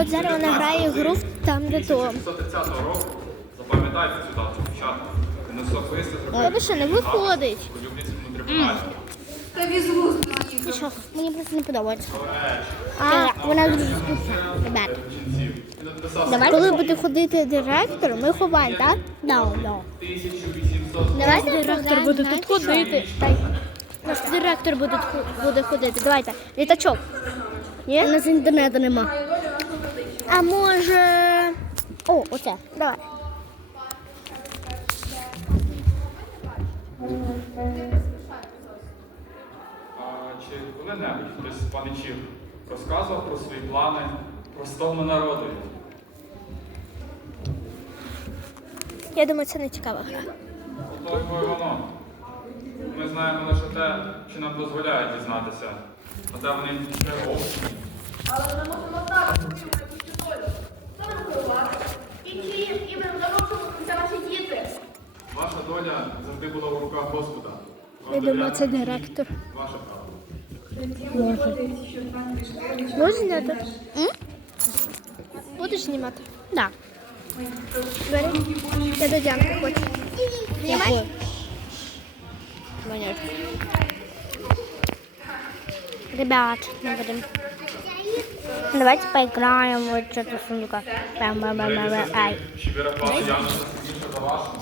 От зараз вона грає гру там де то. 1930 року. Запам'ятайте цю дату, дівчата. Не особисто Тебе що не виходить? Полюбляться трибуналі. Та візлу Ти що? Мені просто не подобається. А, вона дуже скучна. Давай. Коли буде ходити директор, ми ховаємо, так? Да, да. 1800 Давайте директор буде тут ходити. Наш директор буде, буде ходити. Давайте. Літачок. Ні? У нас інтернету нема. А може. О, оце. Давай. А чи коли-небудь хтось з паничів розказував про свої плани простому народу? Я думаю, це не цікава гра. Ото й воно. Ми знаємо лише те, що нам дозволяють дізнатися. А де вони не Ваша доля завжди була в руках Господа. Вам Я думаю, довіряти це директор. Ваше право. Можеш зняти? М? Будеш знімати? Так. Бери. Я до Діанки хочу. Знімай? Понятно. Ребят, мы будем. Давайте поиграем вот что-то сундука. Бам-бам-бам-бам. Ай.